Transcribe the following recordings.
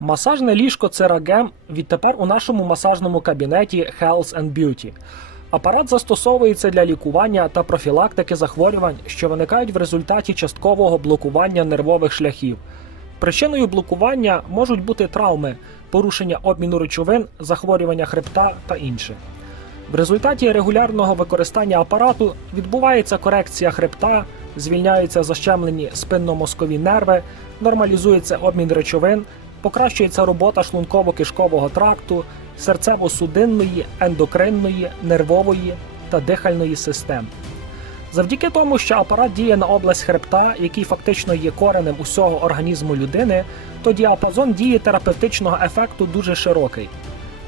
Масажне ліжко Церагем відтепер у нашому масажному кабінеті Health and Beauty. Апарат застосовується для лікування та профілактики захворювань, що виникають в результаті часткового блокування нервових шляхів. Причиною блокування можуть бути травми, порушення обміну речовин, захворювання хребта та інше. В результаті регулярного використання апарату відбувається корекція хребта, звільняються защемлені спинномозкові нерви, нормалізується обмін речовин, покращується робота шлунково-кишкового тракту, серцево-судинної, ендокринної, нервової та дихальної систем. Завдяки тому, що апарат діє на область хребта, який фактично є коренем усього організму людини, то діапазон дії терапевтичного ефекту дуже широкий.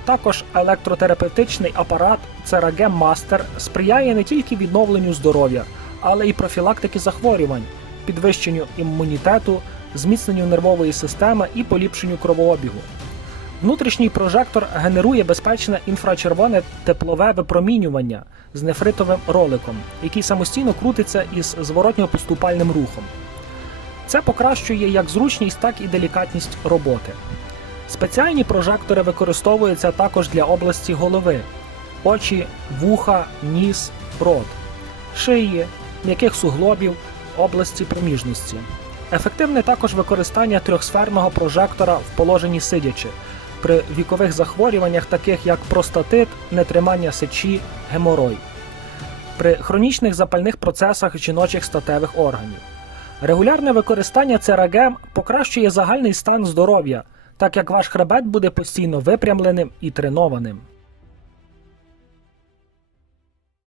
Також електротерапевтичний апарат Ceragem Master сприяє не тільки відновленню здоров'я, але й профілактики захворювань, підвищенню імунітету, зміцненню нервової системи і поліпшенню кровообігу. Внутрішній прожектор генерує безпечне інфрачервоне теплове випромінювання з нефритовим роликом, який самостійно крутиться із зворотньо-поступальним рухом. Це покращує як зручність, так і делікатність роботи. Спеціальні прожектори використовуються також для області голови, очі, вуха, ніс, рот, шиї, м'яких суглобів, області проміжності. Ефективне також використання трьохсферного прожектора в положенні сидячи при вікових захворюваннях, таких як простатит, нетримання сечі, геморой, при хронічних запальних процесах жіночих статевих органів. Регулярне використання церагем покращує загальний стан здоров'я, так як ваш хребет буде постійно випрямленим і тренованим.